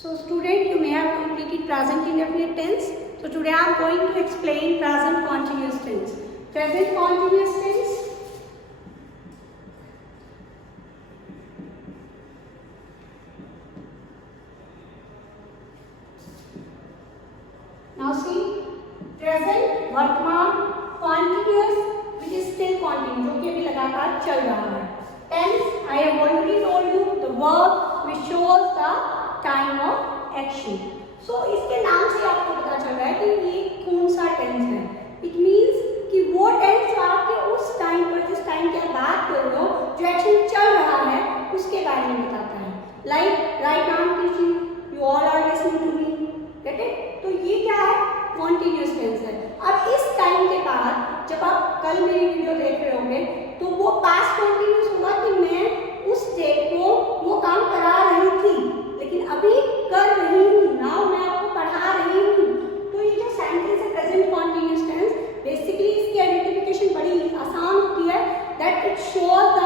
So student, you may have completed present indefinite tense. So today I am going to explain present continuous tense. Present continuous tense. Now see, present वर्तमान continuous which is still continuous, जो कि अभी लगातार चल रहा है. Tense, I have already told you, the verb which shows the time of action. So इसके नाम से आपको पता चल रहा है कि ये कौन सा टेंस है. It means कि वो टेंस जो आपके उस टाइम पर, जिस टाइम की आप बात कर रहे हो, जो एक्शन चल रहा है उसके बारे में बताता है. Like right now teaching, you all are listening to me. Get it? तो ये क्या है? Continuous tense है. अब इस टाइम के बाद जब आप कल मेरी वीडियो देख रहे होंगे तो वो पास्ट कंटिन्यूस होगा कि मैं उस डेट को वो काम करा रही थी लेकिन अभी कर रही हूँ. नाउ मैं आपको पढ़ा रही हूँ. तो ये जो सेंटेंस है प्रेजेंट कॉन्टिन्यूस टेंस, बेसिकली इसकी आइडेंटिफिकेशन बड़ी आसान होती है. That it shows the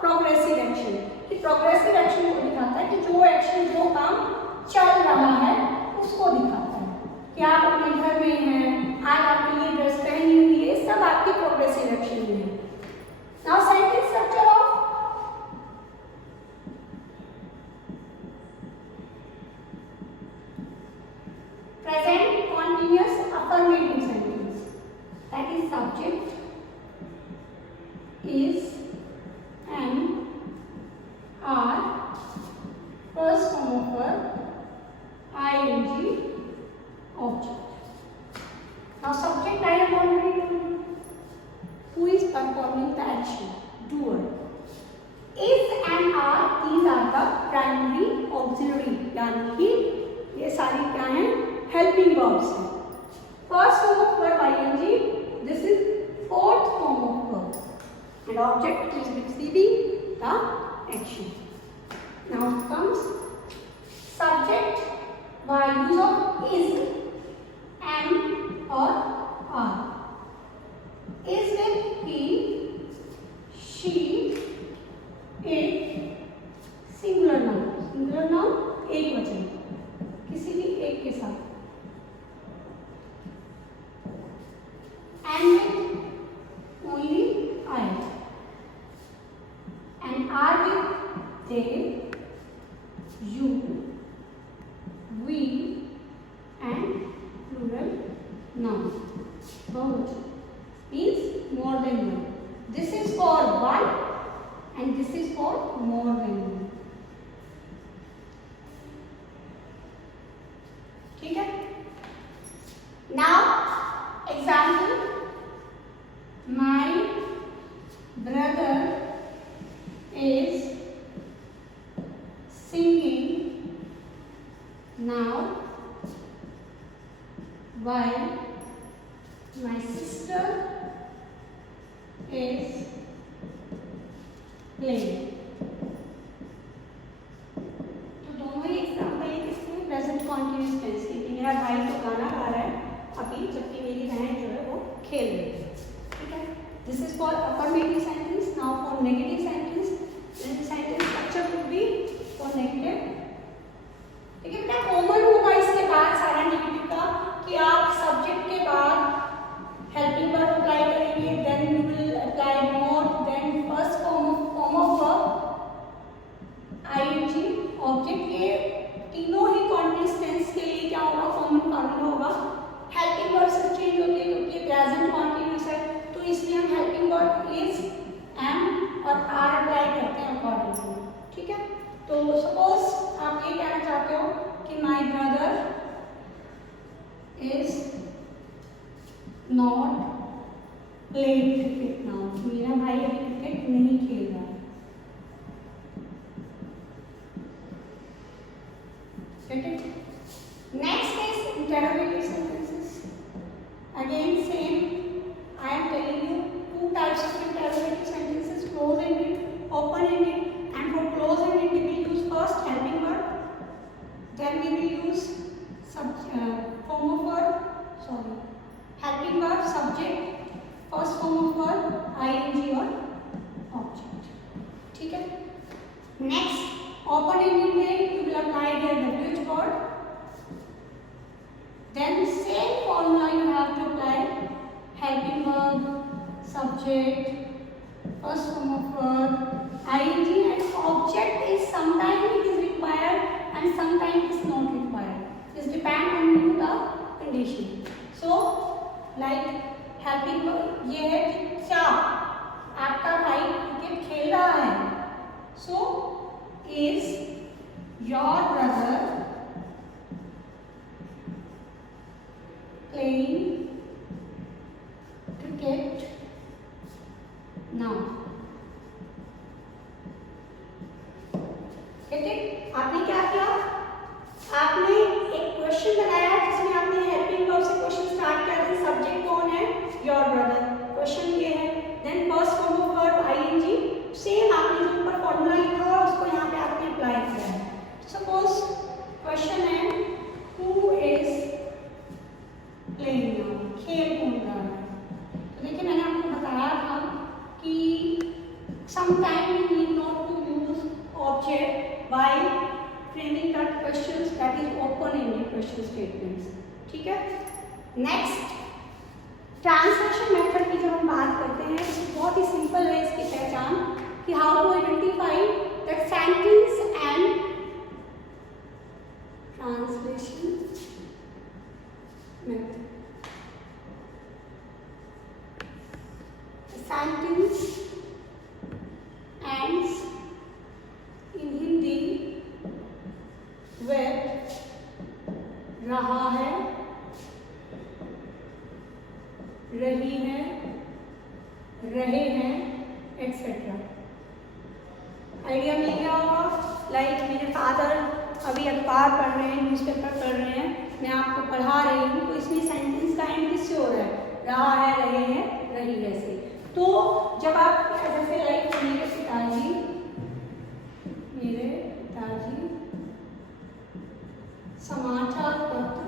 progressive action. कि प्रोग्रेसिव एक्शन को दिखाता है कि जो एक्शन, जो काम चल रहा है उसको दिखाता है. कि आप अपने घर में हैं, आज आपने ये ड्रेस पहनी हुई है, सब आपके प्रोग्रेसिव एक्शन में है. Now sentence structure of present continuous affirmative sentence. That is subject is, am, are, first form of verb, ing, object. Now subject I have already told you. Who is performing the action? Doer. Is and are, these are the primary auxiliary. यानी कि ये सारी क्या हैं? Helping verbs हैं. First form of verb ing. This is fourth form of verb. And object is receiving the action. Now comes subject by use of is, am or are. Is with he, she, it, singular noun. Singular noun एक वचन, किसी भी एक के साथ. And with only I. And are with they, you, we, and plural noun. बहुवचन means more than one. This is for one and this is for more than one. ठीक है? Now example, my brother is singing now while my sister is playing. तो दोनों ही example एक इसमें present continuous tense की. मेरा भाई तो गाना गा रहा है अभी जबकि मेरी बहन जो है वो खेल रही है. ठीक है? This is for affirmative sentence. Now for negative sentence. Sentence structure would be for negative. ठीक है बेटा, कॉमन होगा इसके बाद सारा नेगेटिव का कि आप सब्जेक्ट के बाद हेल्पिंग वर्ब अप्लाई करेंगे, then you will apply not, then first form of verb ING. Object के तीनों ही कॉन्टिन्यूस टेंस के लिए क्या होगा? कॉमन फार्मूला होगा. हेल्पिंग वर्ब से चेंज होते हैं क्योंकि प्रेजेंट कॉन्टिन्यूस है तो इसलिए हम हेल्पिंग वर्ब इज, एम और आर अप्लाई करते हैं अकॉर्डिंगली. ठीक है? तो सपोज आप ये कहना चाहते हो कि my brother is not playing cricket now. मेरा भाई अभी क्रिकेट नहीं खेल रहा है. Next is interrogative sentences. Again same. I am telling you two types of interrogative sentences: close-ended, open-ended. And for close-ended we will use first helping verb. Then we will use form of verb. Helping verb, subject, first form of verb ing और object. ठीक है? Next, open-ended में you will apply their WH word. subject, first form of verb, ing, and object is sometimes it is required and sometimes it is not required. This depend on the condition. So like helping verb ये है क्या आपका भाई cricket खेल रहा है. So is your brother playing cricket now? आपने क्या किया, आपने एक क्वेश्चन बनाया जिसमें आपने हेल्पिंग वर्ब से क्वेश्चन स्टार्ट किया. देन सब्जेक्ट कौन है, योर ब्रदर. क्वेश्चन ये है. Then first form of verb ING. Same आपने जो ऊपर फॉर्मूला लिखा हुआ उसको यहाँ पे आपने अप्लाई किया है. सपोज क्वेश्चन है हु इज प्लेइंग नाउ, खेल कौन रहा है. तो देखिए मैंने आपको बताया था कि sometime we need not to use object while framing the questions, that is open-ended question statements. ठीक है. नेक्स्ट ट्रांसलेशन मेथड की जब हम बात करते हैं तो बहुत ही सिंपल है इसकी पहचान कि how to identify the sentence and translation method. Sentence ends in Hindi with रहा है, रही है, रहे हैं, एक्सेट्रा. आइडिया मिल गया होगा. लाइक मेरे फादर अभी अखबार पढ़ रहे हैं, न्यूज़पेपर पढ़ रहे हैं, मैं आपको पढ़ा रही हूँ, तो इसमें सेंटेंस का एंड किससे हो रहा है, रहा है, रहे हैं, रही है से. तो जब आप जैसे लाइक मेरे पिताजी समाचार पत्र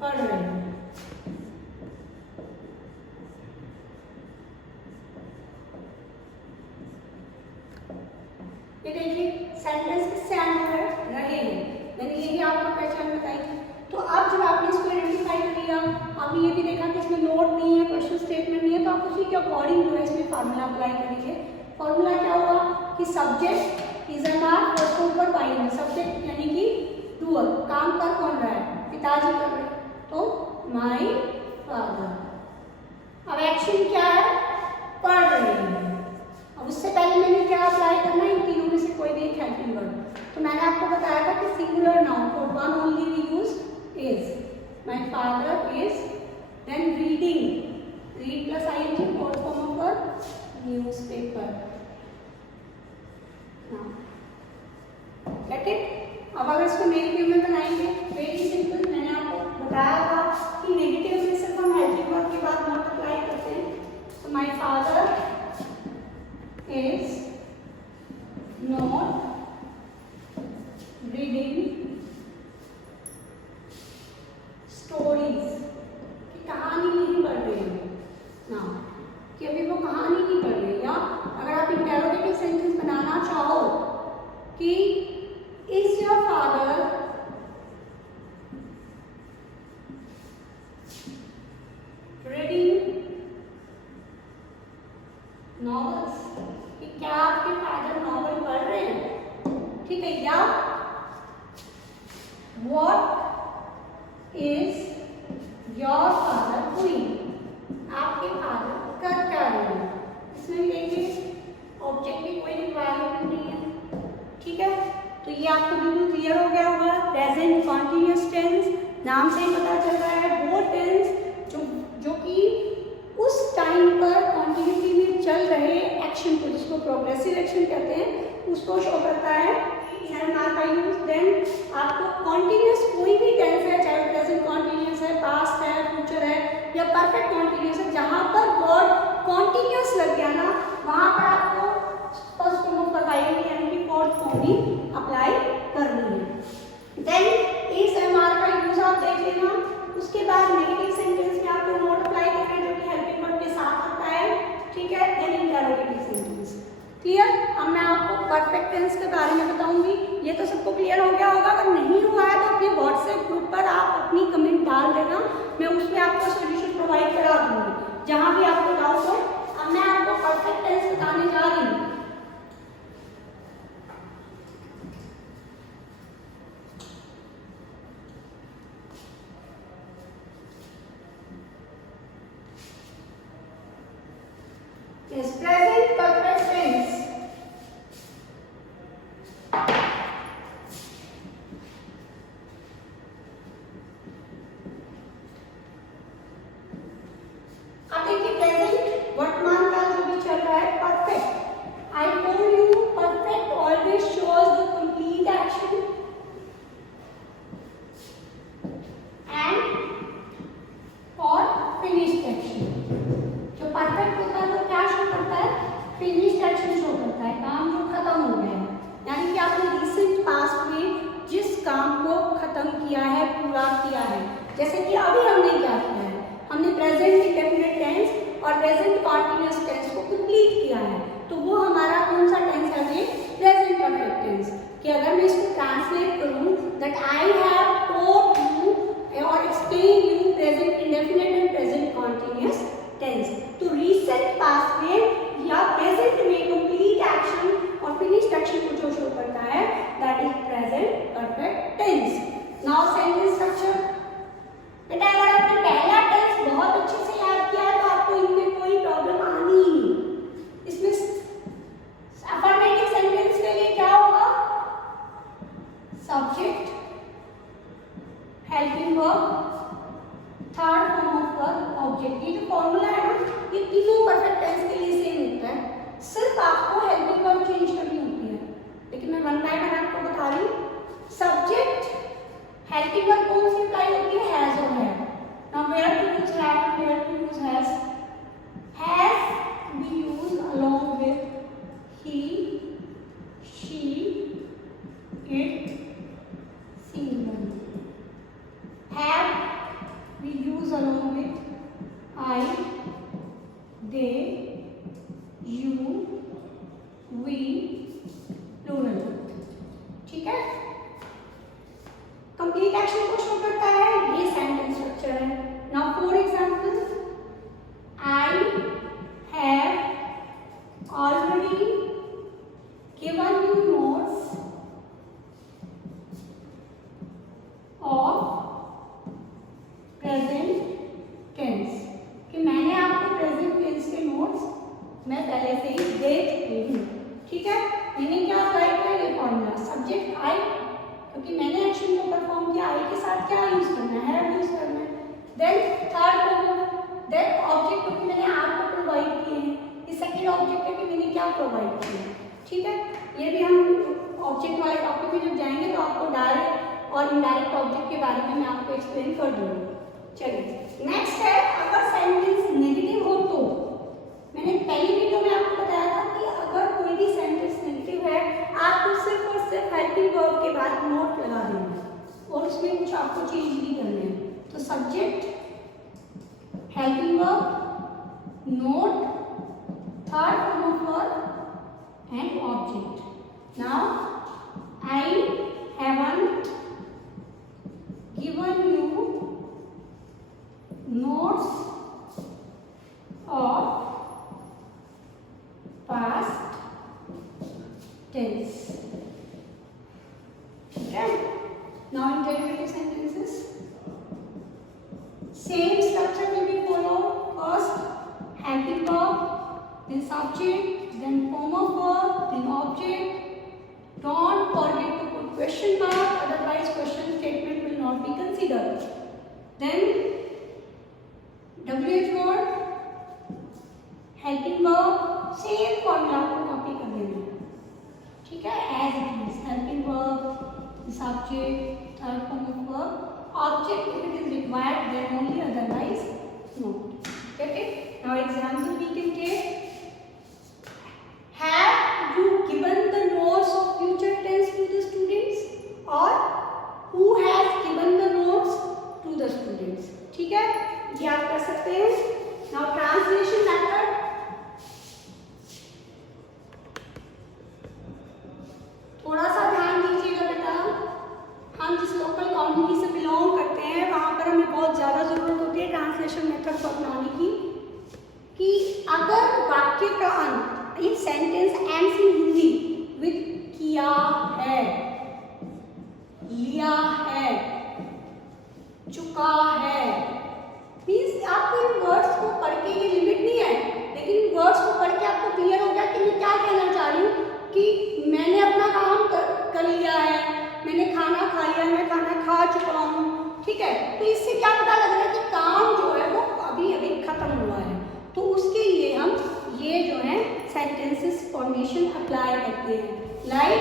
पढ़ रहे हैं. ये देखिए सेंटेंस किससे एंड हो रहा है, रहे हैं. मैंने ये भी आपको पहचान बताई थी. तो अब जब आपने इसको आइडेंटिफाई कर लिया, आपने ये भी देखा कि इसमें नोट नहीं है, क्वेश्चन स्टेटमेंट नहीं है, तो आप उसी के अकॉर्डिंग जो है इसमें फार्मूला अप्लाई करेंगे. फॉर्मूला क्या होगा कि subject is an are first ऊपर बाइंग. सब्जेक्ट यानी कि डूअर, काम कर कौन रहा है, पिताजी कर रहे हैं, तो माई फादर. अब एक्शन क्या है, पढ़ रहे हैं. अब उससे पहले मैंने क्या अप्लाई करना है, इन तीनों में से कोई भी एक हेल्पिंग वर्ब. तो मैंने आपको बताया था कि singular noun for one only we use is. My father is, then reading, read plus ING, fourth form of verb newspaper. Get it. अब अगर इसको नेगेटिव में बनाएंगे, वेरी सिंपल. मैंने आपको बताया था कि नेगेटिव में सिर्फ हम हेल्पिंग वर्ब के बाद नॉट अप्लाई करते हैं. तो my father is not reading stories, कि कहानी नहीं पढ़ रहे हैं ना, कि अभी वो कहानी नहीं पढ़ रहे. या अगर आप इंटरोगेटिव सेंटेंस बनाना चाहो कि is your father reading novels, कि क्या आपके फादर नॉवल पढ़ रहे हैं. ठीक है. या what is your father doing, आपके फादर कर क्या रहे हैं. इसमें देखिए ऑब्जेक्ट की कोई रिक्वायरमेंट नहीं है. ठीक है. तो ये आपको बिल्कुल क्लियर हो गया होगा. प्रेजेंट कॉन्टिन्यूअस टेंस, नाम से ही पता चल रहा है वो टेंस जो कि उस टाइम पर कॉन्टिन्यूटी में चल रहे एक्शन को, जिसको प्रोग्रेसिव एक्शन कहते हैं, उसको शो करता है. का यूज. देन आपको कॉन्टिन्यूअस कोई भी टेंस है, चाहे प्रेजेंट कॉन्टिन्यूअस है, पास्ट है, फ्यूचर है, या परफेक्ट कॉन्टिन्यूअस है, जहां पर वर्ड कॉन्टिन्यूअस लग गया ना, वहां पर आपको फर्स्ट फॉर्म ऑफ वर्ब यानी कि फोर्थ फॉर्म ही अप्लाई करनी है. देन इस एमआर का यूज आप देख लेना. उसके बाद नेगेटिव सेंटेंस में आपको नोट अप्लाई करना है जो कि हेल्पिंग वर्ब के साथ होता है. ठीक है. Then interrogative sentence. क्लियर. अब मैं आपको परफेक्ट टेंस के बारे में बताऊंगी. ये तो सबको क्लियर हो गया होगा. अगर नहीं हुआ है तो अपने व्हाट्सएप ग्रुप पर आप अपनी कमेंट डाल देना, मैं उसमें आपको सॉल्यूशन प्रोवाइड करा दूंगी. जहां भी आपको डाउट हो। अब मैं आपको परफेक्ट टेंस बताने जा रही हूँ। Yes, present perfect tense. अब देखिए प्रेजेंट वर्तमान काल जो भी चल रहा है perfect. I told you perfect always shows the complete action and और फिनिश्ड एक्शन। जो परफेक्ट होता है वो क्या शो करता है? फिनिश्ड एक्शन शो करता है, काम जो खत्म हो गया है, यानी कि आपने रिसेंट पास्ट में जिस काम को खत्म किया है, पूरा किया है। जैसे कि अभी हमने क्या किया है, हमने प्रेजेंट इंडेफिनिट टेंस और प्रेजेंट कॉन्टिन्यूअस टेंस को कंप्लीट किया है, तो वो हमारा कौन सा टेंस है? Present perfect tense. कि अगर मैं इसको ट्रांसलेट करूं, that I have told you और explain you present indefinite and present continuous tense, तो रिसेंट पास्ट में या प्रेजेंट में कंप्लीट एक्शन और फिनिश्ड एक्शन को जो शो करता है, that is present perfect tense. Now sentence structure. बेटा अगर आपने पहला टेंस बहुत अच्छे से याद किया है तो आपको इनमें कोई प्रॉब्लम आनी ही नहीं। इसमें अफर्मेटिव सेंटेंस के लिए क्या होगा? Subject, helping verb, third form of verb, object. ये जो फॉर्मूला है ना, ये तीनों परफेक्ट टेंस के लिए सेम होता है, सिर्फ आपको हेल्पिंग वर्ब चेंज करनी होती है। लेकिन मैं वन बाय वन आपको बता रही हूँ। सब्जेक्ट हेल्पिंग वर्ब कौन सी अप्लाई होती है? हैज और have. Now where to use have and where to use has? Has we use along with he, she, it, single. Have we use along with I, they, you, we, plural। ठीक है? Complete action को show करता है, ये sentence structure है। Now for example, I have already given you notes of present tense. कि मैंने आपको प्रेजेंट टेंस के नोट्स मैं पहले से ही दे चुकी हूँ। ठीक है? मैंने क्या अप्लाई किया? ये फॉर्मूला सब्जेक्ट आई, क्योंकि मैंने एक्शन को परफॉर्म किया, आई के साथ क्या यूज करना है? हैव यूज करना है। Then third formula, then object, क्योंकि मैंने आपको प्रोवाइड किए हैं। ये सेकंड ऑब्जेक्ट है कि मैंने क्या प्रोवाइड किया। ठीक है? ये भी हम ऑब्जेक्ट वाले टॉपिक में जब जाएंगे तो आपको डायरेक्ट और इनडायरेक्ट ऑब्जेक्ट के बारे में मैं आपको एक्सप्लेन कर दूंगी। चलिए नेक्स्ट है, अगर सेंटेंस नेगेटिव हो तो। मैंने पहली वीडियो में आपको बताया था कि अगर कोई भी सेंटेंस नेगेटिव है, आपको सिर्फ और सिर्फ हेल्पिंग वर्ब के बाद नोट लगा देना है और उसमें कुछ आपको चेंज नहीं करना है। तो subject, helping verb, note, third form of verb and object. Now I haven't given you notes of past tense। Okay? Now interrogative sentences, same structure will be followed। First helping verb, then subject, then form of verb, then object। Don't forget to put question mark, otherwise question statement will not be considered। Then WH word, helping verb, same formula को copy कर देना। ठीक है? As it is, helping verb, subject, third form of verb, object if it is required then only, otherwise not. Okay? Now example we can take, have you given the notes of future tense to the students और who has given the notes to the students. ठीक है? ये आप कर सकते हैं। Now translation method, थोड़ा सा ध्यान दीजिएगा बेटा। हम जिस लोकल कम्युनिटी से बिलोंग करते हैं वहां पर हमें बहुत ज़्यादा ज़रूरत होती है ट्रांसलेशन मेथड को अपनाने की। If sentence ends in Hindi with किया है, लिया है, चुका है, मीन्स आपको इन वर्ड्स को पढ़ के, ये लिमिट नहीं है, लेकिन इन वर्ड्स को पढ़ के आपको क्लियर हो गया कि मैं क्या कहना चाह रही हूँ कि मैंने अपना काम कर लिया है, मैंने खाना खा लिया, मैं खाना खा चुका हूँ, ठीक है। तो इससे क्या पता लग रहा है कि काम जो है वो अभी अभी खत्म हुआ है। तो उसके लिए हम ये जो है सेंटेंसेस फॉर्मेशन अप्लाई करते हैं। लाइक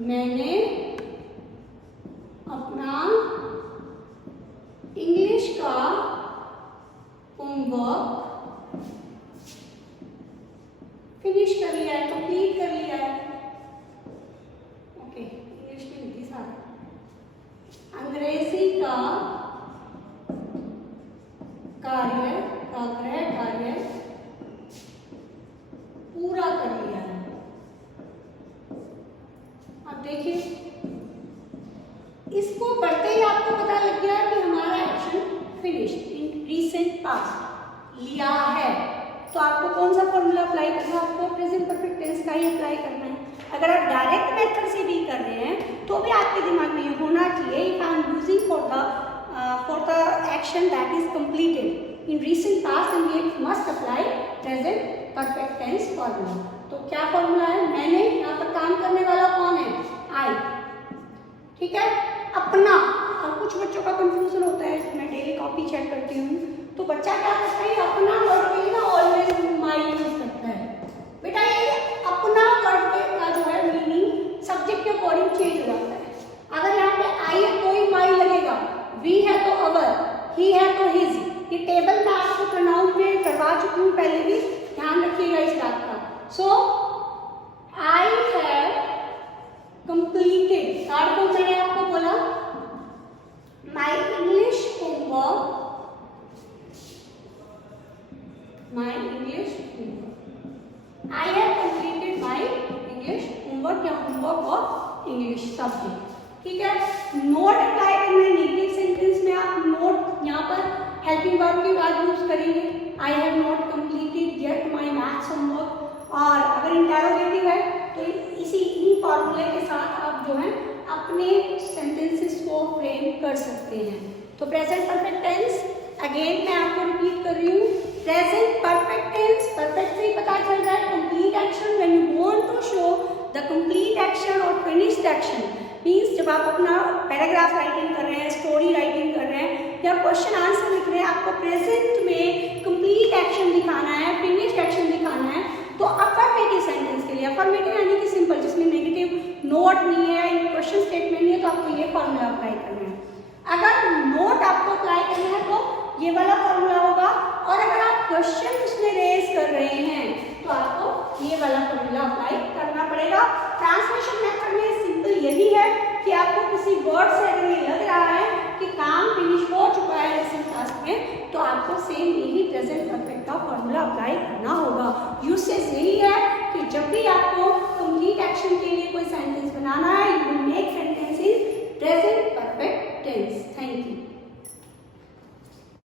मैंने अपना इंग्लिश का होमवर्क फिनिश कर लिया है, कंप्लीट कर लिया है। ओके, इंग्लिश में लिखी सारा। अंग्रेजी का कार्य पूरा कर लिया है। अब देखिए, इसको पढ़ते ही आपको पता लग गया कि हमारा action finish in recent past लिया है। तो आपको कौन सा फॉर्मूला अप्लाई करना है? आपको प्रेजेंट परफेक्ट टेंस का ही अप्लाई करना है। अगर आप डायरेक्ट मेथड से डील कर रहे हैं तो भी आपके दिमाग में ये होना चाहिए, if I am using for the action that is completed in recent past and we must apply present perfect tense formula. तो क्या फॉर्मूला है? मैंने, यहाँ पर काम करने वाला कौन है? आई, ठीक है। अपना, और कुछ बच्चों का कंफ्यूजन होता है, मैं डेली कॉपी चेक करती हूँ तो बच्चा क्या करता है, अपना वर्ड के लिए ना ऑलवेज माई यूज करता है। बेटा ये अपना वर्ड का जो है मीनिंग सब्जेक्ट के अकॉर्डिंग चेंज हो जाता है। अगर यहाँ पे आई है तो ही माई लगेगा, वी है तो अवर, ही है तो हिज। ये टेबल मैं आपको प्रोनाउन में करवा चुकी हूँ पहले भी, ध्यान रखिएगा इस बात का। सो आई हैव कंप्लीटेड, को मैंने आपको बोला my English homework, my English homework, I have completed my English homework या होमवर्क ऑफ इंग्लिश सब्जेक्ट, ठीक है। नोट अप्लाई करना है नेगेटिव सेंटेंस में, आप नोट यहाँ पर हेल्पिंग वर्ब के बाद यूज करेंगे, I have not completed yet my maths homework. और अगर इंटेरोगेटिव है तो इसी फॉर्मूले के साथ आप जो है अपने सेंटेंसेस को फ्रेम कर सकते हैं। तो प्रेजेंट परफेक्ट टेंस, अगेन मैं आपको रिपीट कर रही हूँ, प्रेजेंट परफेक्ट टेंस, परफेक्ट से ही पता चल रहा है complete action. When you want to show the complete action और फिनिश्ड एक्शन, मीन्स जब आप अपना पैराग्राफ राइटिंग कर रहे हैं, स्टोरी राइटिंग कर रहे हैं या क्वेश्चन आंसर लिख रहे हैं, आपको प्रेजेंट में कंप्लीट एक्शन दिखाना है, फिनिश्ड एक्शन दिखाना है, तो अफर्मेटिव सेंटेंस के लिए, अफर्मेटिव यानी कि सिंपल, जिसमें नेगेटिव नोट नहीं है, क्वेश्चन स्टेटमेंट नहीं है, तो आपको ये फॉर्मूला अप्लाई करना है। अगर नोट आपको अप्लाई करना है तो ये वाला फॉर्मूला होगा, और अगर आप क्वेश्चन उसमें रेज कर रहे हैं तो आपको ये वाला फॉर्मूला अप्लाई करना पड़ेगा। ट्रांसलेशन मेथड में सिंपल यही है कि आपको किसी वर्ड से अगर ये लग रहा है कि काम फिनिश हो चुका है लेसन टास्क में, तो आपको सेम यही प्रेजेंट परफेक्ट का फॉर्मूला अप्लाई करना होगा। यूसेज यही है कि जब भी आपको कंप्लीट एक्शन के लिए कोई सेंटेंस बनाना है, you will make sentence in present perfect tense.